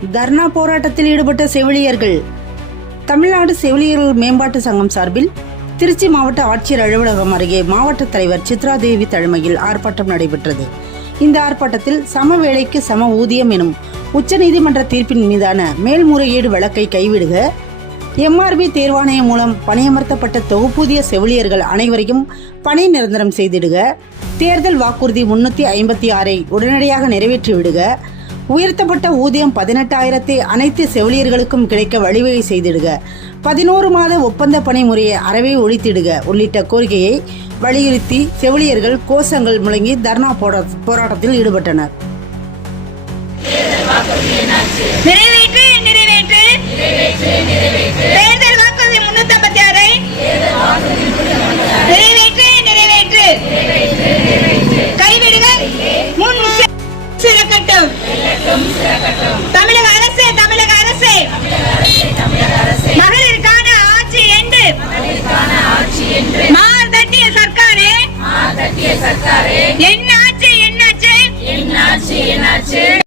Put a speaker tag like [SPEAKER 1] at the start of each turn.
[SPEAKER 1] தர்ணா போராட்டத்தில் ஈடுபட்ட செவிலியர்கள். தமிழ்நாடு செவிலியர்கள் மேம்பாட்டு சங்கம் சார்பில் திருச்சி மாவட்ட ஆட்சியர் அலுவலகம் அருகே மாவட்ட தலைவர் சித்ரா தேவி தலைமையில் ஆர்ப்பாட்டம் நடைபெற்றது. இந்த ஆர்ப்பாட்டத்தில் சம வேலைக்கு சம ஊதியம் எனும் உச்சநீதிமன்ற தீர்ப்பின் மீதான மேல்முறையீடு வழக்கை கைவிடுக. எம்ஆர்பி தேர்வாணையம் மூலம் பணியமர்த்தப்பட்ட தொகுப்பூதிய செவிலியர்கள் அனைவரையும் பணி நிரந்தரம் செய்திடுக. தேர்தல் வாக்குறுதி முன்னூத்தி ஐம்பத்தி ஆறை உடனடியாக நிறைவேற்றி விடுக உயர்த்தப்பட்ட ஊதியம் பதினெட்டாயிரத்தை அனைத்து செவிலியர்களுக்கும் கிடைக்க வழிவகை செய்திடுக. பதினோரு மாத ஒப்பந்த பணி முறையை அறவே ஒழித்திடுக. உள்ளிட்ட கோரிக்கையை வலியுறுத்தி செவிலியர்கள் கோஷங்கள் முழங்கி தர்ணா போரா- போராட்டத்தில் ஈடுபட்டனர்.
[SPEAKER 2] சிறக்கட்டும். தமிழக அரசு தமிழக அரசு. மகளிருக்கான ஆட்சி என்று. மார் தட்டிய சர்க்காரே. என்ன ஆட்சி என்ன ஆட்சி